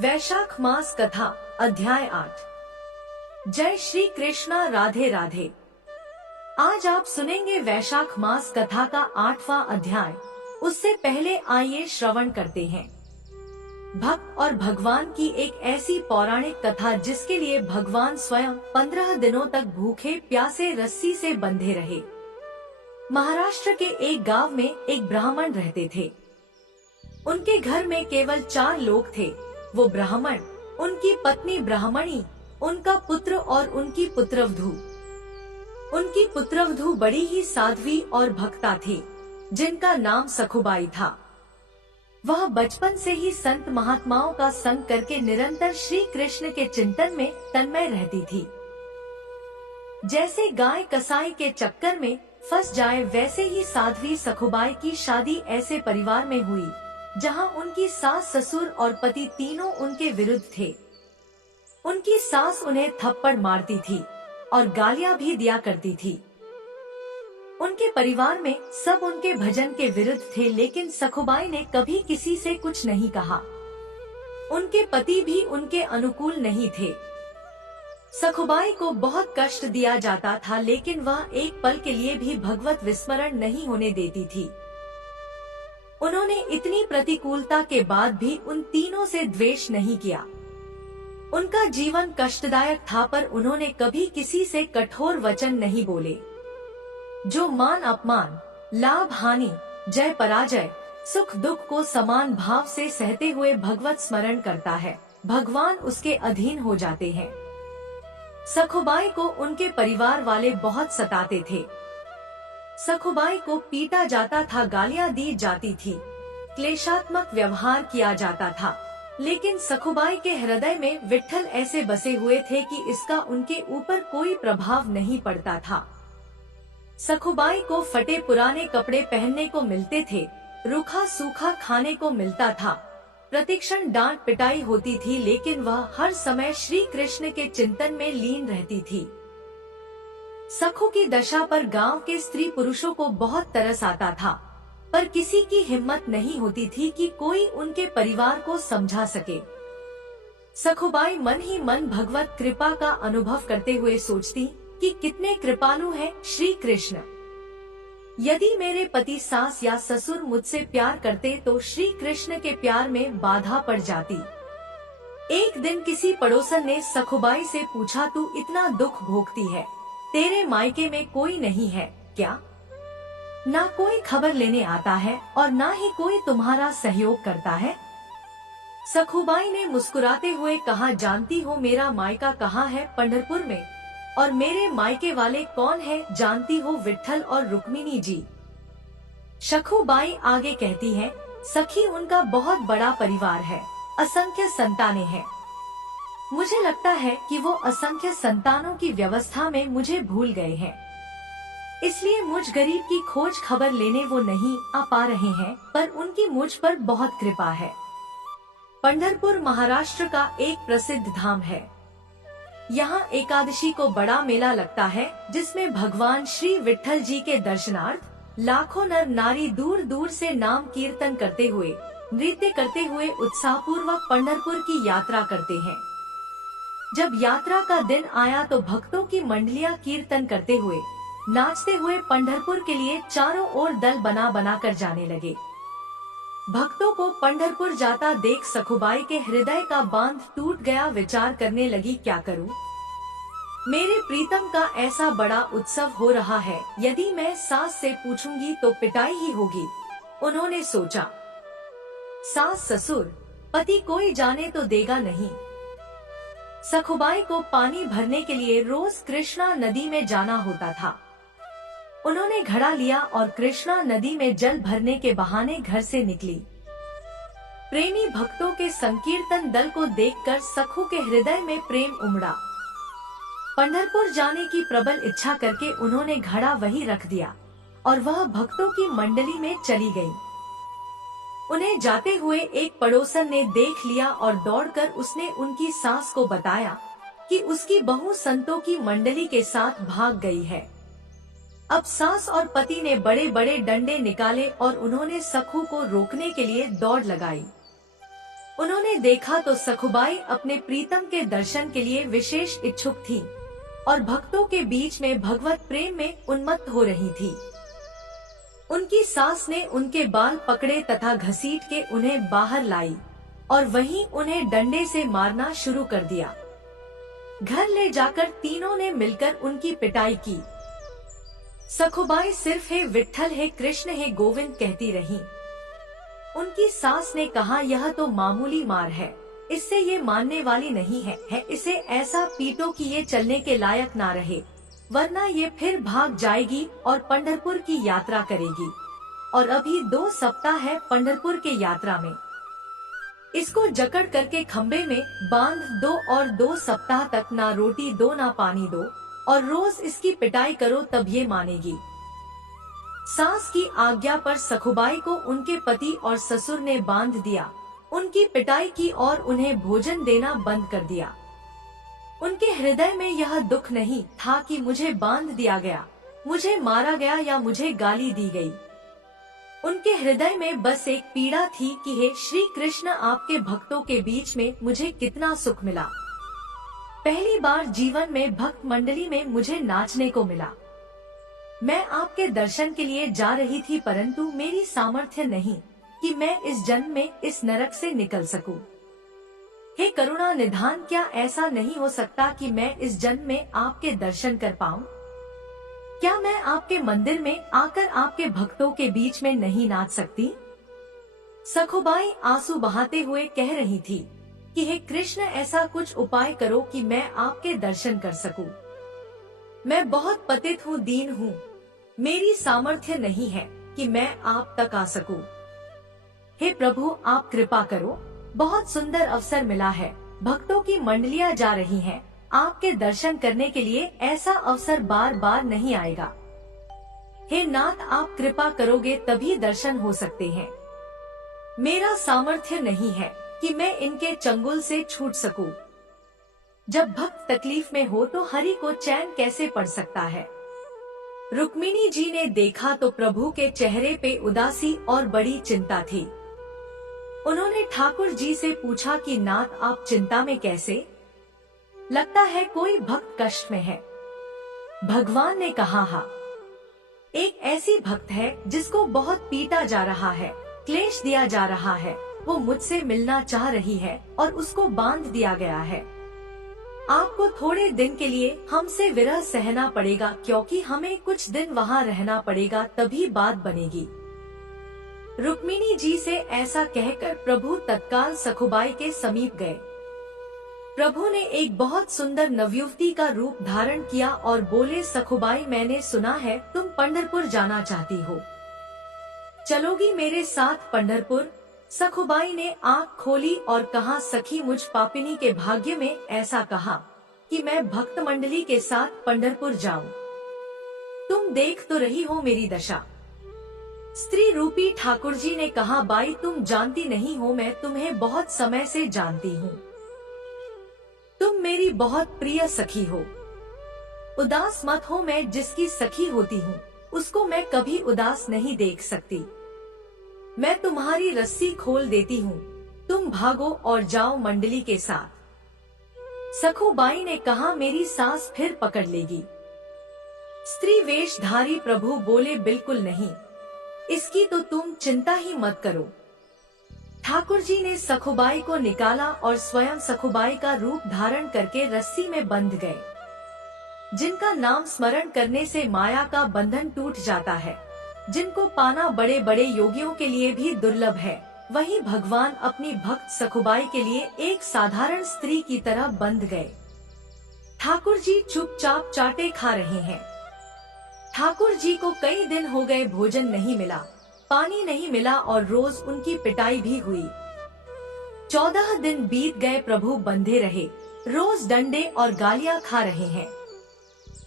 वैशाख मास कथा अध्याय 8। जय श्री कृष्णा, राधे राधे। आज आप सुनेंगे वैशाख मास कथा का 8वां अध्याय। उससे पहले आइए श्रवण करते हैं भक्त और भगवान की एक ऐसी पौराणिक कथा जिसके लिए भगवान स्वयं 15 दिनों तक भूखे प्यासे रस्सी से बंधे रहे। महाराष्ट्र के एक गांव में एक ब्राह्मण रहते थे। उनके घर में केवल 4 लोग थे। वो ब्राह्मण, उनकी पत्नी ब्राह्मणी, उनका पुत्र और उनकी पुत्रवधू। उनकी पुत्रवधू बड़ी ही साध्वी और भक्ता थी, जिनका नाम सखुबाई था। वह बचपन से ही संत महात्माओं का संग करके निरंतर श्री कृष्ण के चिंतन में तन्मय रहती थी। जैसे गाय कसाई के चक्कर में फंस जाए, वैसे ही साध्वी सखुबाई की शादी ऐसे परिवार में हुई जहां उनकी सास, ससुर और पति तीनों उनके विरुद्ध थे। उनकी सास उन्हें थप्पड़ मारती थी और गालियां भी दिया करती थी। उनके परिवार में सब उनके भजन के विरुद्ध थे, लेकिन सखुबाई ने कभी किसी से कुछ नहीं कहा। उनके पति भी उनके अनुकूल नहीं थे। सखुबाई को बहुत कष्ट दिया जाता था, लेकिन वह एक पल के लिए भी भगवत विस्मरण नहीं होने देती थी। उन्होंने इतनी प्रतिकूलता के बाद भी उन तीनों से द्वेष नहीं किया। उनका जीवन कष्टदायक था, पर उन्होंने कभी किसी से कठोर वचन नहीं बोले। जो मान अपमान, लाभ हानि, जय पराजय, सुख दुख को समान भाव से सहते हुए भगवत स्मरण करता है, भगवान उसके अधीन हो जाते हैं। सखुबाई को उनके परिवार वाले बहुत सताते थे। सखुबाई को पीटा जाता था, गालियां दी जाती थी, क्लेशात्मक व्यवहार किया जाता था, लेकिन सखुबाई के हृदय में विट्ठल ऐसे बसे हुए थे कि इसका उनके ऊपर कोई प्रभाव नहीं पड़ता था। सखुबाई को फटे पुराने कपड़े पहनने को मिलते थे, रूखा सूखा खाने को मिलता था, प्रतिक्षण डांट पिटाई होती थी, लेकिन वह हर समय श्री कृष्ण के चिंतन में लीन रहती थी। सखु की दशा पर गांव के स्त्री पुरुषों को बहुत तरस आता था, पर किसी की हिम्मत नहीं होती थी कि कोई उनके परिवार को समझा सके। सखुबाई मन ही मन भगवत कृपा का अनुभव करते हुए सोचती कि कितने कृपालु हैं श्री कृष्ण। यदि मेरे पति, सास या ससुर मुझसे प्यार करते तो श्री कृष्ण के प्यार में बाधा पड़ जाती। एक दिन किसी पड़ोसन ने सखुबाई से पूछा, तू इतना दुख भोगती है, तेरे मायके में कोई नहीं है क्या? ना कोई खबर लेने आता है और ना ही कोई तुम्हारा सहयोग करता है? सखुबाई ने मुस्कुराते हुए कहा, जानती हो मेरा मायका कहाँ है? पंढरपुर में। और मेरे मायके वाले कौन है? जानती हो, विट्ठल और रुक्मिणी जी। सखुबाई आगे कहती है, सखी, उनका बहुत बड़ा परिवार है, असंख्य संतानें हैं। मुझे लगता है कि वो असंख्य संतानों की व्यवस्था में मुझे भूल गए हैं, इसलिए मुझ गरीब की खोज खबर लेने वो नहीं आ पा रहे हैं, पर उनकी मुझ पर बहुत कृपा है। पंढरपुर महाराष्ट्र का एक प्रसिद्ध धाम है। यहाँ एकादशी को बड़ा मेला लगता है, जिसमें भगवान श्री विट्ठल जी के दर्शनार्थ लाखों नर नारी दूर दूर से नाम कीर्तन करते हुए, नृत्य करते हुए उत्साहपूर्वक पंढरपुर की यात्रा करते हैं। जब यात्रा का दिन आया तो भक्तों की मंडलियां कीर्तन करते हुए, नाचते हुए पंढरपुर के लिए चारों ओर दल बना बना कर जाने लगे। भक्तों को पंढरपुर जाता देख सखुबाई के हृदय का बांध टूट गया। विचार करने लगी, क्या करूं? मेरे प्रीतम का ऐसा बड़ा उत्सव हो रहा है, यदि मैं सास से पूछूंगी तो पिटाई ही होगी। उन्होंने सोचा, सास, ससुर, पति कोई जाने तो देगा नहीं। सखुबाई को पानी भरने के लिए रोज कृष्णा नदी में जाना होता था। उन्होंने घड़ा लिया और कृष्णा नदी में जल भरने के बहाने घर से निकली। प्रेमी भक्तों के संकीर्तन दल को देखकर सखु के हृदय में प्रेम उमड़ा। पंढरपुर जाने की प्रबल इच्छा करके उन्होंने घड़ा वहीं रख दिया और वह भक्तों की मंडली में चली गई। उन्हें जाते हुए एक पड़ोसन ने देख लिया और दौड़कर उसने उनकी सास को बताया कि उसकी बहू संतों की मंडली के साथ भाग गई है। अब सास और पति ने बड़े बड़े डंडे निकाले और उन्होंने सखु को रोकने के लिए दौड़ लगाई। उन्होंने देखा तो सखुबाई अपने प्रीतम के दर्शन के लिए विशेष इच्छुक थी और भक्तों के बीच में भगवत प्रेम में उन्मत्त हो रही थी। उनकी सास ने उनके बाल पकड़े तथा घसीट के उन्हें बाहर लाई और वहीं उन्हें डंडे से मारना शुरू कर दिया। घर ले जाकर तीनों ने मिलकर उनकी पिटाई की। सखुबाई सिर्फ हे विट्ठल हे कृष्ण हे गोविंद कहती रही। उनकी सास ने कहा, यह तो मामूली मार है, इससे ये मानने वाली नहीं है इसे ऐसा पीटो कि ये चलने के लायक ना रहे, वरना ये फिर भाग जाएगी और पंढरपुर की यात्रा करेगी, और अभी 2 सप्ताह है पंढरपुर के यात्रा में। इसको जकड़ करके खम्बे में बांध दो और 2 सप्ताह तक ना रोटी दो ना पानी दो, और रोज इसकी पिटाई करो तब ये मानेगी। सास की आज्ञा पर सखुबाई को उनके पति और ससुर ने बांध दिया, उनकी पिटाई की और उन्हें भोजन देना बंद कर दिया। उनके हृदय में यह दुख नहीं था कि मुझे बांध दिया गया, मुझे मारा गया या मुझे गाली दी गई। उनके हृदय में बस एक पीड़ा थी कि हे श्री कृष्ण, आपके भक्तों के बीच में मुझे कितना सुख मिला। पहली बार जीवन में भक्त मंडली में मुझे नाचने को मिला। मैं आपके दर्शन के लिए जा रही थी, परंतु मेरी सामर्थ्य नहीं कि मैं इस जन्म में इस नरक से निकल सकूं। हे करुणा निधान, क्या ऐसा नहीं हो सकता कि मैं इस जन्म में आपके दर्शन कर पाऊं? क्या मैं आपके मंदिर में आकर आपके भक्तों के बीच में नहीं नाच सकती? सखुबाई आंसू बहाते हुए कह रही थी कि हे कृष्ण, ऐसा कुछ उपाय करो कि मैं आपके दर्शन कर सकूं। मैं बहुत पतित हूँ, दीन हूँ, मेरी सामर्थ्य नहीं है कि मैं आप तक आ सकूं। हे प्रभु, आप कृपा करो, बहुत सुंदर अवसर मिला है, भक्तों की मंडलियां जा रही हैं, आपके दर्शन करने के लिए ऐसा अवसर बार बार नहीं आएगा। हे नाथ, आप कृपा करोगे तभी दर्शन हो सकते हैं। मेरा सामर्थ्य नहीं है कि मैं इनके चंगुल से छूट सकूं। जब भक्त तकलीफ में हो तो हरि को चैन कैसे पड़ सकता है? रुक्मिणी जी ने देखा तो प्रभु के चेहरे पे उदासी और बड़ी चिंता थी। उन्होंने ठाकुर जी से पूछा कि नाथ, आप चिंता में कैसे? लगता है कोई भक्त कष्ट में है। भगवान ने कहा, हाँ, एक ऐसी भक्त है जिसको बहुत पीटा जा रहा है, क्लेश दिया जा रहा है, वो मुझसे मिलना चाह रही है और उसको बांध दिया गया है। आपको थोड़े दिन के लिए हमसे विरह सहना पड़ेगा, क्योंकि हमें कुछ दिन वहाँ रहना पड़ेगा, तभी बात बनेगी। रुक्मिणी जी से ऐसा कहकर प्रभु तत्काल सखुबाई के समीप गए। प्रभु ने एक बहुत सुंदर नवयुवती का रूप धारण किया और बोले, सखुबाई, मैंने सुना है तुम पंढरपुर जाना चाहती हो, चलोगी मेरे साथ पंढरपुर? सखुबाई ने आँख खोली और कहा, सखी, मुझ पापिनी के भाग्य में ऐसा कहा कि मैं भक्त मंडली के साथ पंढरपुर जाऊं। तुम देख तो रही हो मेरी दशा। स्त्री रूपी ठाकुर जी ने कहा, बाई, तुम जानती नहीं हो, मैं तुम्हें बहुत समय से जानती हूँ। तुम मेरी बहुत प्रिय सखी हो। उदास मत हो, मैं जिसकी सखी होती हूँ उसको मैं कभी उदास नहीं देख सकती। मैं तुम्हारी रस्सी खोल देती हूँ, तुम भागो और जाओ मंडली के साथ। सखुबाई ने कहा, मेरी सांस फिर पकड़ लेगी। स्त्री वेशधारी प्रभु बोले, बिल्कुल नहीं, इसकी तो तुम चिंता ही मत करो। ठाकुर जी ने सखुबाई को निकाला और स्वयं सखुबाई का रूप धारण करके रस्सी में बंध गए। जिनका नाम स्मरण करने से माया का बंधन टूट जाता है, जिनको पाना बड़े बड़े योगियों के लिए भी दुर्लभ है, वही भगवान अपनी भक्त सखुबाई के लिए एक साधारण स्त्री की तरह बंध गए। ठाकुर जी चुपचाप चाटे खा रहे हैं। ठाकुर जी को कई दिन हो गए भोजन नहीं मिला, पानी नहीं मिला और रोज उनकी पिटाई भी हुई। 14 दिन बीत गए, प्रभु बंधे रहे, रोज डंडे और गालियां खा रहे हैं।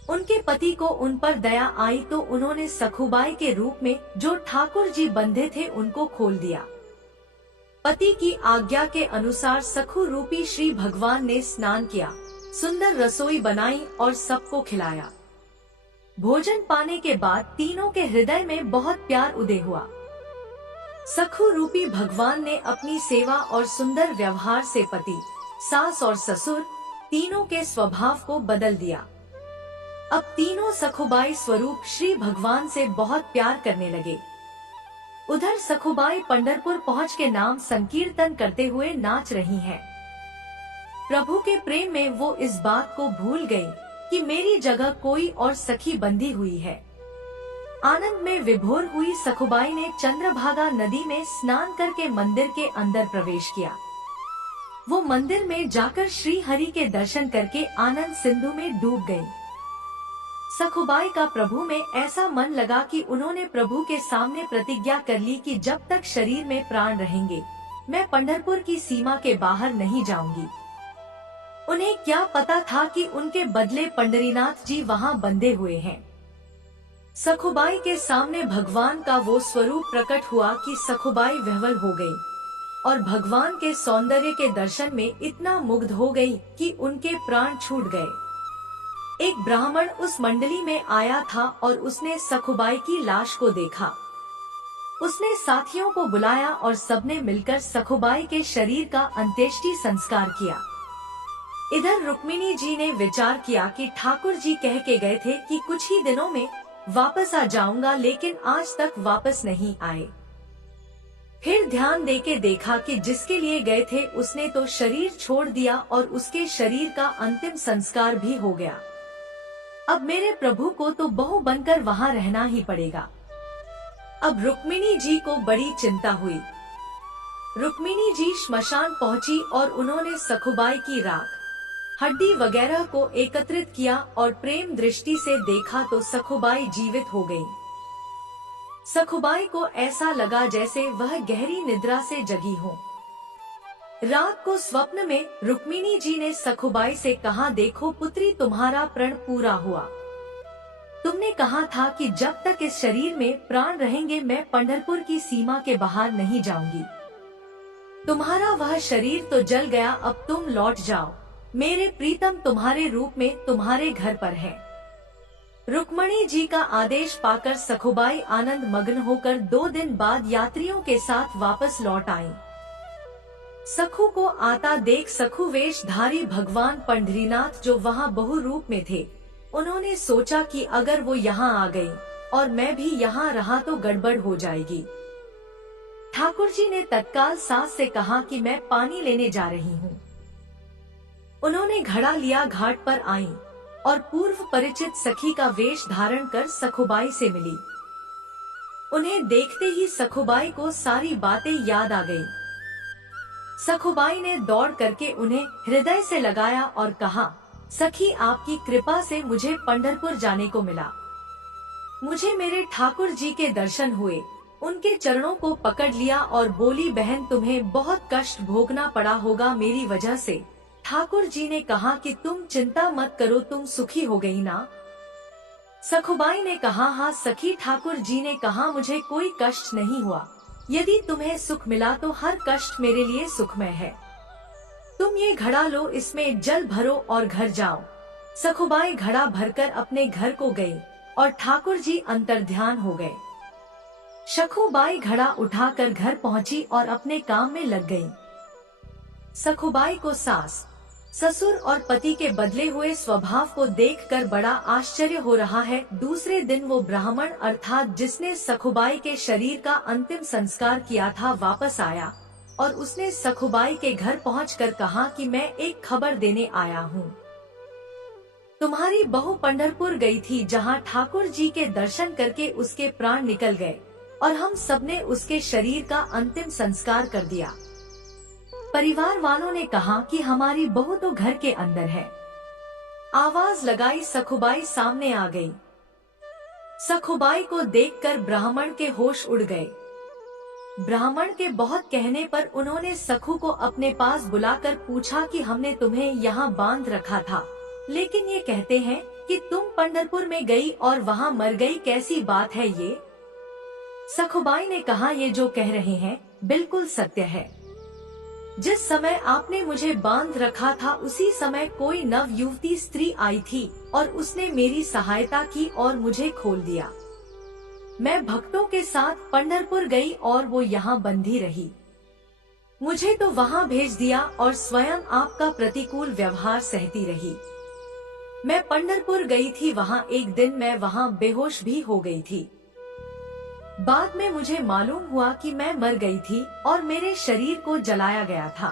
उनके पति को उन पर दया आई तो उन्होंने सखुबाई के रूप में जो ठाकुर जी बंधे थे उनको खोल दिया। पति की आज्ञा के अनुसार सखु रूपी श्री भगवान ने स्नान किया, सुंदर रसोई बनाई और सबको खिलाया। भोजन पाने के बाद तीनों के हृदय में बहुत प्यार उदय हुआ। सखु रूपी भगवान ने अपनी सेवा और सुंदर व्यवहार से पति, सास और ससुर तीनों के स्वभाव को बदल दिया। अब तीनों सखुबाई स्वरूप श्री भगवान से बहुत प्यार करने लगे। उधर सखुबाई पंढरपुर पहुँच के नाम संकीर्तन करते हुए नाच रही हैं। प्रभु के प्रेम में वो इस बात को भूल गई कि मेरी जगह कोई और सखी बंधी हुई है। आनंद में विभोर हुई सखुबाई ने चंद्रभागा नदी में स्नान करके मंदिर के अंदर प्रवेश किया। वो मंदिर में जाकर श्री हरि के दर्शन करके आनंद सिंधु में डूब गई। सखुबाई का प्रभु में ऐसा मन लगा कि उन्होंने प्रभु के सामने प्रतिज्ञा कर ली कि जब तक शरीर में प्राण रहेंगे मैं पंढरपुर की सीमा के बाहर नहीं जाऊंगी। उन्हें क्या पता था कि उनके बदले पंडरीनाथ जी वहां बंधे हुए हैं। सखुबाई के सामने भगवान का वो स्वरूप प्रकट हुआ कि सखुबाई विह्वल हो गई और भगवान के सौंदर्य के दर्शन में इतना मुग्ध हो गई कि उनके प्राण छूट गए। एक ब्राह्मण उस मंडली में आया था और उसने सखुबाई की लाश को देखा। उसने साथियों को बुलाया और सबने मिलकर सखुबाई के शरीर का अंत्येष्टि संस्कार किया। इधर रुक्मिणी जी ने विचार किया कि ठाकुर जी कह के गए थे कि कुछ ही दिनों में वापस आ जाऊंगा, लेकिन आज तक वापस नहीं आए। फिर ध्यान देके देखा कि जिसके लिए गए थे उसने तो शरीर छोड़ दिया और उसके शरीर का अंतिम संस्कार भी हो गया। अब मेरे प्रभु को तो बहू बनकर वहाँ रहना ही पड़ेगा। अब रुक्मिणी जी को बड़ी चिंता हुई। रुक्मिणी जी श्मशान पहुँची और उन्होंने सखुबाई की राख, हड्डी वगैरह को एकत्रित किया और प्रेम दृष्टि से देखा तो सखुबाई जीवित हो गई। सखुबाई को ऐसा लगा जैसे वह गहरी निद्रा से जगी हो। रात को स्वप्न में रुक्मिणी जी ने सखुबाई से कहा, देखो पुत्री, तुम्हारा प्रण पूरा हुआ। तुमने कहा था कि जब तक इस शरीर में प्राण रहेंगे मैं पंढरपुर की सीमा के बाहर नहीं जाऊंगी। तुम्हारा वह शरीर तो जल गया, अब तुम लौट जाओ। मेरे प्रीतम तुम्हारे रूप में तुम्हारे घर पर है। रुक्मिणी जी का आदेश पाकर सखुबाई आनंद मग्न होकर 2 दिन बाद यात्रियों के साथ वापस लौट आई। सखु को आता देख सखु वेशधारी भगवान पंढरीनाथ जो वहाँ बहु रूप में थे, उन्होंने सोचा कि अगर वो यहाँ आ गई और मैं भी यहाँ रहा तो गड़बड़ हो जाएगी। ठाकुर जी ने तत्काल सास से कहा कि मैं पानी लेने जा रही हूँ। उन्होंने घड़ा लिया, घाट पर आई और पूर्व परिचित सखी का वेश धारण कर सखुबाई से मिली। उन्हें देखते ही सखुबाई को सारी बातें याद आ गई। सखुबाई ने दौड़ करके उन्हें हृदय से लगाया और कहा, सखी, आपकी कृपा से मुझे पंढरपुर जाने को मिला। मुझे मेरे ठाकुर जी के दर्शन हुए। उनके चरणों को पकड़ लिया और बोली, बहन तुम्हें बहुत कष्ट भोगना पड़ा होगा मेरी वजह से। ठाकुर जी ने कहा कि तुम चिंता मत करो, तुम सुखी हो गई ना। सखुबाई ने कहा, हाँ सखी, ठाकुर जी ने कहा मुझे कोई कष्ट नहीं हुआ। यदि तुम्हें सुख मिला तो हर कष्ट मेरे लिए सुखमय है। तुम ये घड़ा लो, इसमें जल भरो और घर जाओ। सखुबाई घड़ा भरकर अपने घर को गई और ठाकुर जी अंतर्ध्यान हो गए। सखुबाई घड़ा उठाकर घर पहुंची और अपने काम में लग गई। सखुबाई को सास, ससुर और पति के बदले हुए स्वभाव को देखकर बड़ा आश्चर्य हो रहा है। दूसरे दिन वो ब्राह्मण अर्थात जिसने सखुबाई के शरीर का अंतिम संस्कार किया था वापस आया और उसने सखुबाई के घर पहुंचकर कहा कि मैं एक खबर देने आया हूँ। तुम्हारी बहू पंढरपुर गई थी, जहाँ ठाकुर जी के दर्शन करके उसके प्राण निकल गए और हम सबने उसके शरीर का अंतिम संस्कार कर दिया। परिवार वालों ने कहा कि हमारी बहू तो घर के अंदर है। आवाज लगाई, सखुबाई सामने आ गई। सखुबाई को देखकर ब्राह्मण के होश उड़ गए। ब्राह्मण के बहुत कहने पर उन्होंने सखु को अपने पास बुलाकर पूछा कि हमने तुम्हें यहाँ बांध रखा था, लेकिन ये कहते हैं कि तुम पंढरपुर में गई और वहाँ मर गई, कैसी बात है ये? सखुबाई ने कहा, ये जो कह रहे हैं बिल्कुल सत्य है। जिस समय आपने मुझे बांध रखा था उसी समय कोई नव युवती स्त्री आई थी और उसने मेरी सहायता की और मुझे खोल दिया। मैं भक्तों के साथ पंढरपुर गई और वो यहाँ बंधी रही। मुझे तो वहाँ भेज दिया और स्वयं आपका प्रतिकूल व्यवहार सहती रही। मैं पंढरपुर गई थी, वहाँ एक दिन मैं वहाँ बेहोश भी हो गई थी। बाद में मुझे मालूम हुआ कि मैं मर गई थी और मेरे शरीर को जलाया गया था,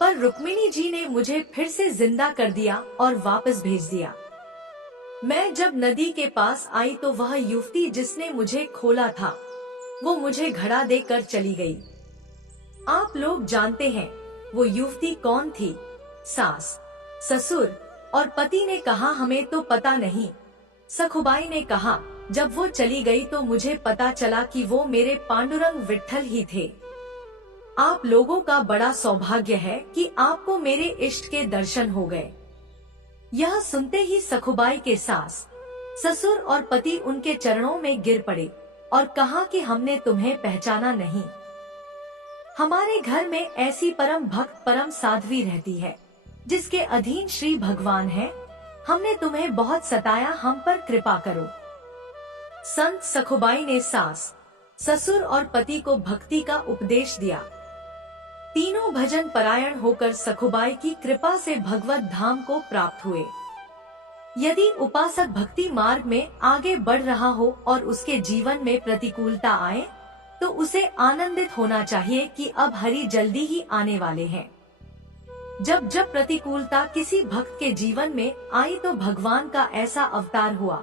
पर रुक्मिणी जी ने मुझे फिर से जिंदा कर दिया और वापस भेज दिया। मैं जब नदी के पास आई तो वह युवती जिसने मुझे खोला था वो मुझे घड़ा देकर चली गई। आप लोग जानते हैं वो युवती कौन थी? सास, ससुर और पति ने कहा हमें तो पता नहीं। सखुबाई ने कहा जब वो चली गई तो मुझे पता चला कि वो मेरे पांडुरंग विट्ठल ही थे। आप लोगों का बड़ा सौभाग्य है कि आपको मेरे इष्ट के दर्शन हो गए। यह सुनते ही सखुबाई के सास, ससुर और पति उनके चरणों में गिर पड़े और कहा कि हमने तुम्हें पहचाना नहीं। हमारे घर में ऐसी परम भक्त परम साध्वी रहती है जिसके अधीन श्री भगवान है। हमने तुम्हें बहुत सताया, हम पर कृपा करो। संत सखुबाई ने सास, ससुर और पति को भक्ति का उपदेश दिया। तीनों भजन परायण होकर सखुबाई की कृपा से भगवत धाम को प्राप्त हुए। यदि उपासक भक्ति मार्ग में आगे बढ़ रहा हो और उसके जीवन में प्रतिकूलता आए तो उसे आनंदित होना चाहिए कि अब हरि जल्दी ही आने वाले हैं। जब जब प्रतिकूलता किसी भक्त के जीवन में आई तो भगवान का ऐसा अवतार हुआ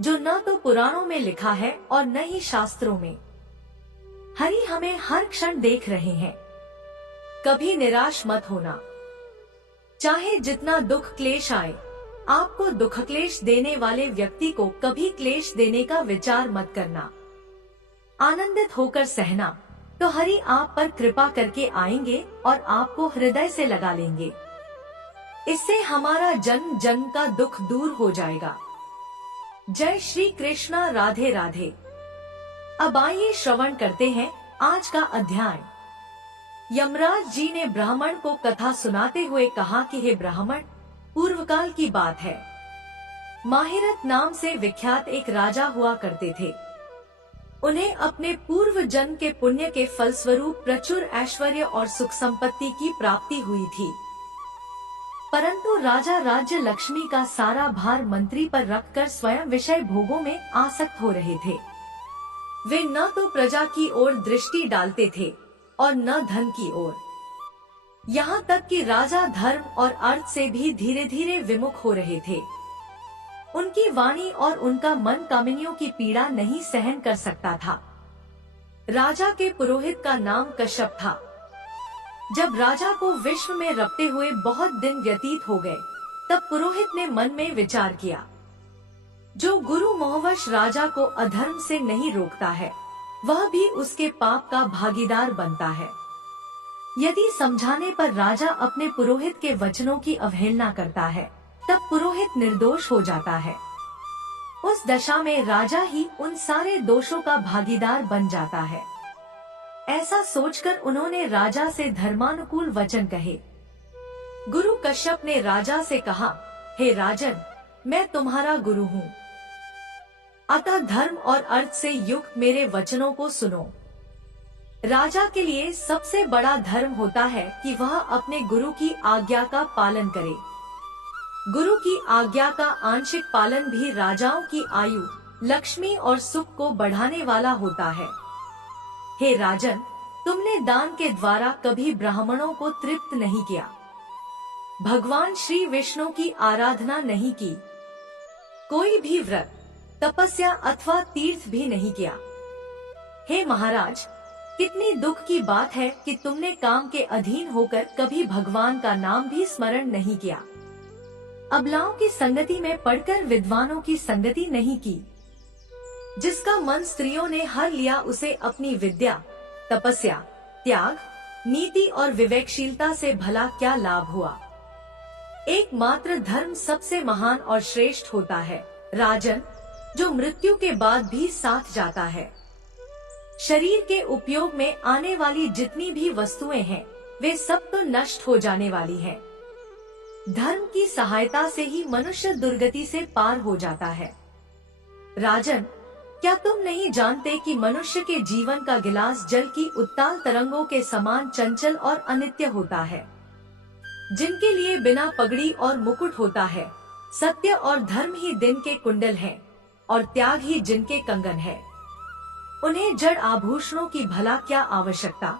जो न तो पुराणों में लिखा है और न ही शास्त्रों में। हरि हमें हर क्षण देख रहे हैं। कभी निराश मत होना, चाहे जितना दुख क्लेश आए। आपको दुख क्लेश देने वाले व्यक्ति को कभी क्लेश देने का विचार मत करना। आनंदित होकर सहना, तो हरि आप पर कृपा करके आएंगे और आपको हृदय से लगा लेंगे। इससे हमारा जन्म जन्म का दुख दूर हो जाएगा। जय श्री कृष्णा, राधे राधे। अब आइए श्रवण करते हैं आज का अध्याय। यमराज जी ने ब्राह्मण को कथा सुनाते हुए कहा कि हे ब्राह्मण, पूर्व काल की बात है। माहिरथ नाम से विख्यात एक राजा हुआ करते थे। उन्हें अपने पूर्व जन्म के पुण्य के फलस्वरूप प्रचुर ऐश्वर्य और सुख संपत्ति की प्राप्ति हुई थी। परंतु राजा राज्य लक्ष्मी का सारा भार मंत्री पर रखकर स्वयं विषय भोगों में आसक्त हो रहे थे। वे न तो प्रजा की ओर दृष्टि डालते थे और न धन की ओर। यहाँ तक कि राजा धर्म और अर्थ से भी धीरे धीरे विमुख हो रहे थे। उनकी वाणी और उनका मन कामिनियों की पीड़ा नहीं सहन कर सकता था। राजा के पुरोहित का नाम कश्यप था। जब राजा को विश्व में रपटे हुए बहुत दिन व्यतीत हो गए, तब पुरोहित ने मन में विचार किया, जो गुरु मोहवश राजा को अधर्म से नहीं रोकता है, वह भी उसके पाप का भागीदार बनता है। यदि समझाने पर राजा अपने पुरोहित के वचनों की अवहेलना करता है, तब पुरोहित निर्दोष हो जाता है। उस दशा में राजा ही उन सारे दोषों का भागीदार बन जाता है। ऐसा सोचकर उन्होंने राजा से धर्मानुकूल वचन कहे। गुरु कश्यप ने राजा से कहा, हे राजन, मैं तुम्हारा गुरु हूँ, अतः धर्म और अर्थ से युक्त मेरे वचनों को सुनो। राजा के लिए सबसे बड़ा धर्म होता है कि वह अपने गुरु की आज्ञा का पालन करे। गुरु की आज्ञा का आंशिक पालन भी राजाओं की आयु, लक्ष्मी और सुख को बढ़ाने वाला होता है। हे राजन, तुमने दान के द्वारा कभी ब्राह्मणों को तृप्त नहीं किया, भगवान श्री विष्णु की आराधना नहीं की, कोई भी व्रत, तपस्या अथवा तीर्थ भी नहीं किया। हे महाराज, कितनी दुख की बात है कि तुमने काम के अधीन होकर कभी भगवान का नाम भी स्मरण नहीं किया। अबलाओं की संगति में पढ़कर विद्वानों की संगति नहीं की। जिसका मन स्त्रियों ने हर लिया उसे अपनी विद्या, तपस्या, त्याग, नीति और विवेकशीलता से भला क्या लाभ हुआ। एकमात्र धर्म सबसे महान और श्रेष्ठ होता है, राजन, जो मृत्यु के बाद भी साथ जाता है। शरीर के उपयोग में आने वाली जितनी भी वस्तुएं हैं, वे सब तो नष्ट हो जाने वाली हैं। धर्म की सहायता से ही मनुष्य दुर्गति से पार हो जाता है। राजन, क्या तुम नहीं जानते कि मनुष्य के जीवन का गिलास जल की उत्ताल तरंगों के समान चंचल और अनित्य होता है? जिनके लिए बिना पगड़ी और मुकुट होता है, सत्य और धर्म ही दिन के कुंडल हैं, और त्याग ही जिनके कंगन है, उन्हें जड़ आभूषणों की भला क्या आवश्यकता?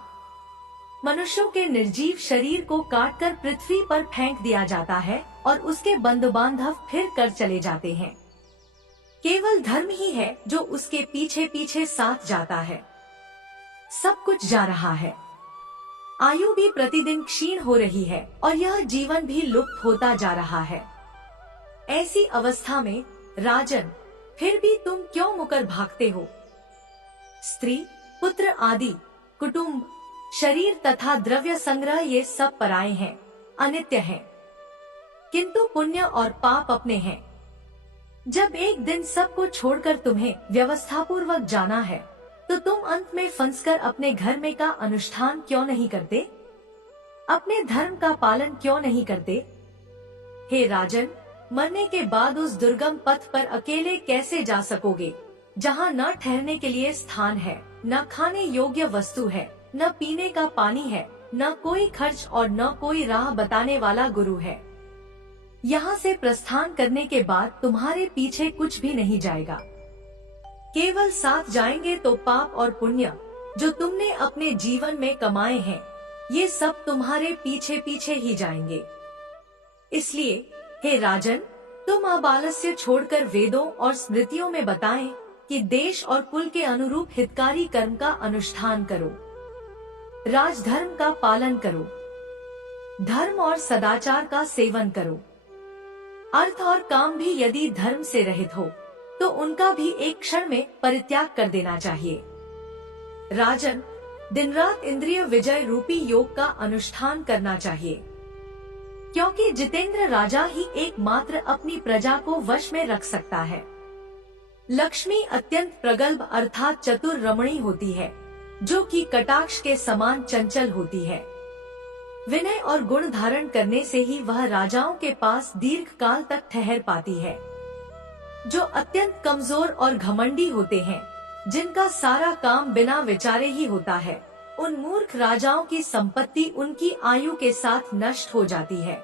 मनुष्यों के निर्जीव शरीर को काटकर पृथ्वी पर फेंक दिया जाता है और उसके बंधु बांधव फिर कर चले जाते हैं। केवल धर्म ही है जो उसके पीछे पीछे साथ जाता है। सब कुछ जा रहा है, आयु भी प्रतिदिन क्षीण हो रही है और यह जीवन भी लुप्त होता जा रहा है। ऐसी अवस्था में राजन, फिर भी तुम क्यों मुकर भागते हो? स्त्री, पुत्र आदि, कुटुंब, शरीर तथा द्रव्य संग्रह ये सब पराये हैं, अनित्य हैं, किंतु पुण्य और पाप अपने हैं। जब एक दिन सबको छोड़कर तुम्हें व्यवस्था पूर्वक जाना है, तो तुम अंत में फंसकर अपने घर में का अनुष्ठान क्यों नहीं करते? अपने धर्म का पालन क्यों नहीं करते? हे राजन, मरने के बाद उस दुर्गम पथ पर अकेले कैसे जा सकोगे, जहाँ न ठहरने के लिए स्थान है, न खाने योग्य वस्तु है, न पीने का पानी है, न कोई खर्च और न कोई राह बताने वाला गुरु है। यहाँ से प्रस्थान करने के बाद तुम्हारे पीछे कुछ भी नहीं जाएगा। केवल साथ जाएंगे तो पाप और पुण्य जो तुमने अपने जीवन में कमाए हैं, ये सब तुम्हारे पीछे पीछे ही जाएंगे। इसलिए हे राजन, तुम अब आलस्य छोड़कर वेदों और स्मृतियों में बताएं कि देश और कुल के अनुरूप हितकारी कर्म का अनुष्ठान करो, राजधर्म का पालन करो, धर्म और सदाचार का सेवन करो। अर्थ और काम भी यदि धर्म से रहित हो तो उनका भी एक क्षण में परित्याग कर देना चाहिए। राजन, दिन रात इंद्रिय विजय रूपी योग का अनुष्ठान करना चाहिए, क्योंकि जितेंद्र राजा ही एकमात्र अपनी प्रजा को वश में रख सकता है। लक्ष्मी अत्यंत प्रगल्भ अर्थात चतुर रमणी होती है, जो कि कटाक्ष के समान चंचल होती है। विनय और गुण धारण करने से ही वह राजाओं के पास दीर्घ काल तक ठहर पाती है। जो अत्यंत कमजोर और घमंडी होते हैं, जिनका सारा काम बिना विचारे ही होता है, उन मूर्ख राजाओं की संपत्ति उनकी आयु के साथ नष्ट हो जाती है।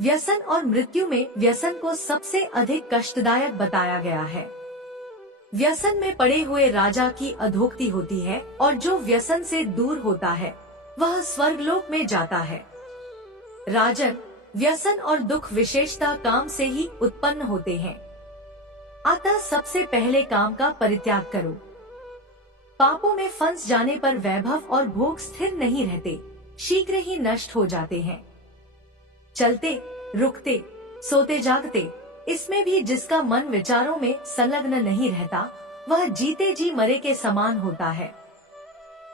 व्यसन और मृत्यु में व्यसन को सबसे अधिक कष्टदायक बताया गया है। व्यसन में पड़े हुए राजा की अधोगति होती है और जो व्यसन से दूर होता है वह स्वर्गलोक में जाता है। राजन, व्यसन और दुख विशेषता काम से ही उत्पन्न होते हैं, अतः सबसे पहले काम का परित्याग करो। पापों में फंस जाने पर वैभव और भोग स्थिर नहीं रहते, शीघ्र ही नष्ट हो जाते हैं। चलते, रुकते, सोते जागते, इसमें भी जिसका मन विचारों में संलग्न नहीं रहता, वह जीते जी मरे के समान होता है।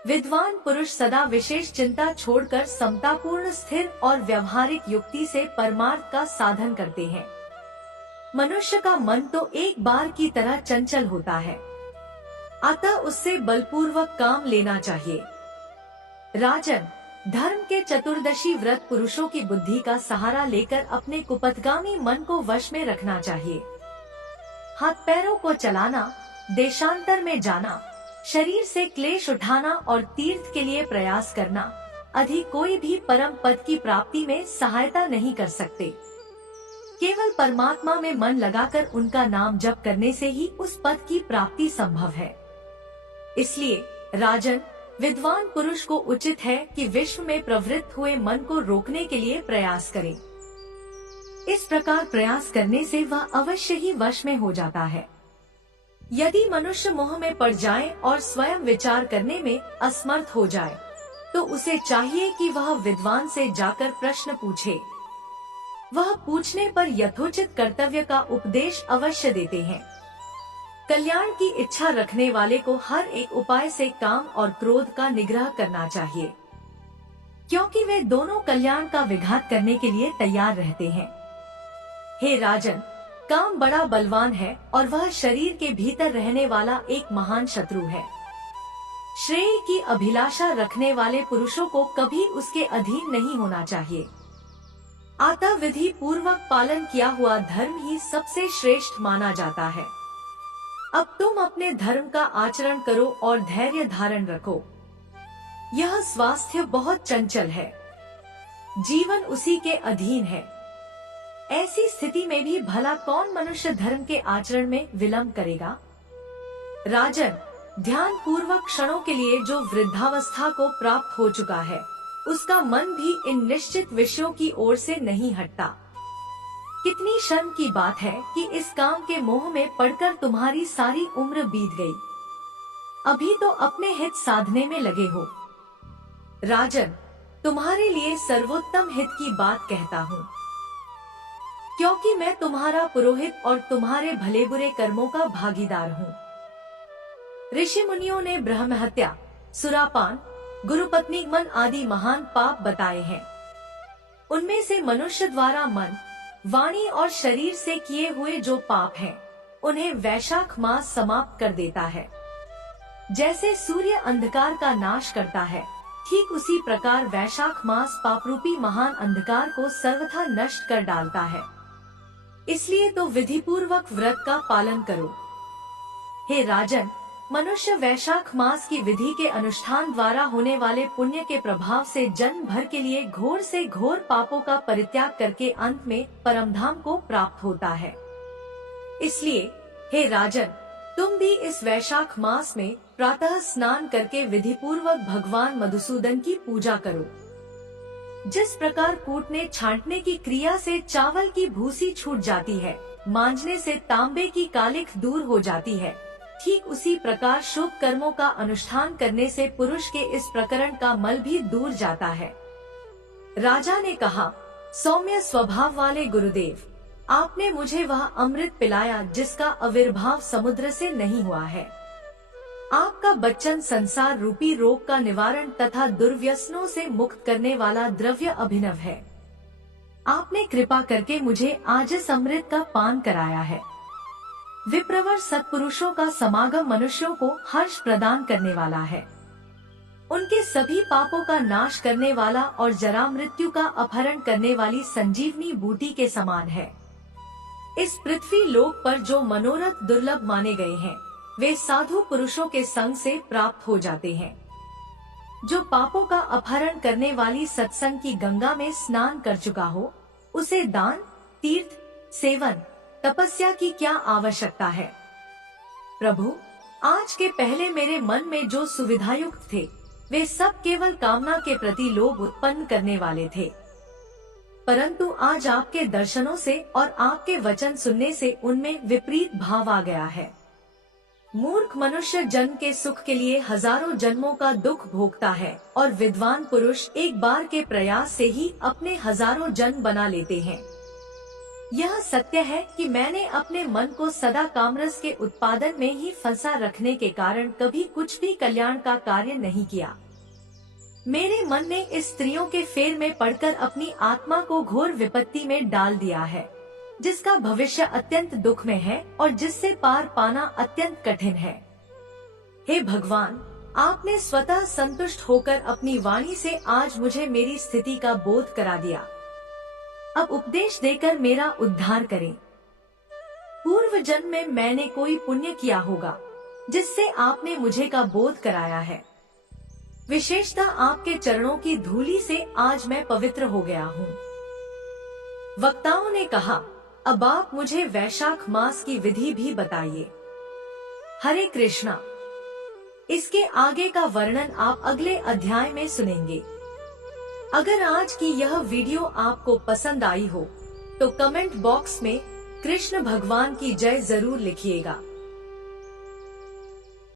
विद्वान पुरुष सदा विशेष चिंता छोड़कर समतापूर्ण स्थिर और व्यवहारिक युक्ति से परमार्थ का साधन करते हैं। मनुष्य का मन तो एक बार की तरह चंचल होता है, अतः उससे बलपूर्वक काम लेना चाहिए। राजन, धर्म के चतुर्दशी व्रत पुरुषों की बुद्धि का सहारा लेकर अपने कुपथगामी मन को वश में रखना चाहिए। हाथ पैरों को चलाना, देशांतर में जाना, शरीर से क्लेश उठाना और तीर्थ के लिए प्रयास करना आदि कोई भी परम पद की प्राप्ति में सहायता नहीं कर सकते। केवल परमात्मा में मन लगाकर उनका नाम जप करने से ही उस पद की प्राप्ति संभव है। इसलिए राजन, विद्वान पुरुष को उचित है कि विश्व में प्रवृत्त हुए मन को रोकने के लिए प्रयास करे। इस प्रकार प्रयास करने से वह अवश्य ही वश में हो जाता है। यदि मनुष्य मोह में पड़ जाए और स्वयं विचार करने में असमर्थ हो जाए, तो उसे चाहिए कि वह विद्वान से जाकर प्रश्न पूछे। वह पूछने पर यथोचित कर्तव्य का उपदेश अवश्य देते हैं। कल्याण की इच्छा रखने वाले को हर एक उपाय से काम और क्रोध का निग्रह करना चाहिए, क्योंकि वे दोनों कल्याण का विघात करने के लिए तैयार रहते हैं। हे राजन, काम बड़ा बलवान है और वह शरीर के भीतर रहने वाला एक महान शत्रु है। श्रेय की अभिलाषा रखने वाले पुरुषों को कभी उसके अधीन नहीं होना चाहिए। अतः विधि पूर्वक पालन किया हुआ धर्म ही सबसे श्रेष्ठ माना जाता है। अब तुम अपने धर्म का आचरण करो और धैर्य धारण रखो। यह स्वास्थ्य बहुत चंचल है, जीवन उसी के अधीन है। ऐसी स्थिति में भी भला कौन मनुष्य धर्म के आचरण में विलंब करेगा। राजन, ध्यान पूर्वक क्षणों के लिए जो वृद्धावस्था को प्राप्त हो चुका है, उसका मन भी इन निश्चित विषयों की ओर से नहीं हटता। कितनी शर्म की बात है कि इस काम के मोह में पड़कर तुम्हारी सारी उम्र बीत गई। अभी तो अपने हित साधने में लगे हो। राजन, तुम्हारे लिए सर्वोत्तम हित की बात कहता हूँ, क्योंकि मैं तुम्हारा पुरोहित और तुम्हारे भले बुरे कर्मों का भागीदार हूँ। ऋषि मुनियों ने ब्रह्म हत्या, सुरापान, गुरुपत्नी मन आदि महान पाप बताए हैं। उनमें से मनुष्य द्वारा मन, वाणी और शरीर से किए हुए जो पाप हैं, उन्हें वैशाख मास समाप्त कर देता है। जैसे सूर्य अंधकार का नाश करता है, ठीक उसी प्रकार वैशाख मास पापरूपी महान अंधकार को सर्वथा नष्ट कर डालता है। इसलिए तो विधि पूर्वक व्रत का पालन करो। हे राजन, मनुष्य वैशाख मास की विधि के अनुष्ठान द्वारा होने वाले पुण्य के प्रभाव से जन्म भर के लिए घोर से घोर पापों का परित्याग करके अंत में परमधाम को प्राप्त होता है। इसलिए हे राजन, तुम भी इस वैशाख मास में प्रातः स्नान करके विधि पूर्वक भगवान मधुसूदन की पूजा करो। जिस प्रकार कूटने छांटने की क्रिया से चावल की भूसी छूट जाती है, मांजने से तांबे की कालिख दूर हो जाती है, ठीक उसी प्रकार शुभ कर्मों का अनुष्ठान करने से पुरुष के इस प्रकरण का मल भी दूर जाता है। राजा ने कहा, सौम्य स्वभाव वाले गुरुदेव, आपने मुझे वह अमृत पिलाया जिसका आविर्भाव समुद्र से नहीं हुआ है। आपका बच्चन संसार रूपी रोग का निवारण तथा दुर्व्यसनों से मुक्त करने वाला द्रव्य अभिनव है। आपने कृपा करके मुझे आज इस अमृत का पान कराया है। विप्रवर सत्पुरुषों का समागम मनुष्यों को हर्ष प्रदान करने वाला है। उनके सभी पापों का नाश करने वाला और जरा मृत्यु का अपहरण करने वाली संजीवनी बूटी के समान है। इस पृथ्वी लोक पर जो मनोरथ दुर्लभ माने गए हैं, वे साधु पुरुषों के संग से प्राप्त हो जाते हैं। जो पापों का अपहरण करने वाली सत्संग की गंगा में स्नान कर चुका हो, उसे दान, तीर्थ, सेवन, तपस्या की क्या आवश्यकता है। प्रभु, आज के पहले मेरे मन में जो सुविधायुक्त थे, वे सब केवल कामना के प्रति लोभ उत्पन्न करने वाले थे। परंतु आज आपके दर्शनों से और आपके वचन सुनने से उनमें विपरीत भाव आ गया है। मूर्ख मनुष्य जन्म के सुख के लिए हजारों जन्मों का दुख भोगता है और विद्वान पुरुष एक बार के प्रयास से ही अपने हजारों जन्म बना लेते हैं। यह सत्य है कि मैंने अपने मन को सदा कामरस के उत्पादन में ही फंसा रखने के कारण कभी कुछ भी कल्याण का कार्य नहीं किया। मेरे मन ने इस स्त्रियों के फेर में पड़कर अपनी आत्मा को घोर विपत्ति में डाल दिया है, जिसका भविष्य अत्यंत दुख में है और जिससे पार पाना अत्यंत कठिन है। हे भगवान, आपने स्वतः संतुष्ट होकर अपनी वाणी से आज मुझे मेरी स्थिति का बोध करा दिया। अब उपदेश देकर मेरा उद्धार करें। पूर्व जन्म में मैंने कोई पुण्य किया होगा, जिससे आपने मुझे का बोध कराया है। विशेषतः आपके चरणों की धूली से आज मैं पवित्र हो गया हूँ। वक्ताओं ने कहा, अब आप मुझे वैशाख मास की विधि भी बताइए। हरे कृष्णा। इसके आगे का वर्णन आप अगले अध्याय में सुनेंगे। अगर आज की यह वीडियो आपको पसंद आई हो, तो कमेंट बॉक्स में कृष्ण भगवान की जय जरूर लिखिएगा।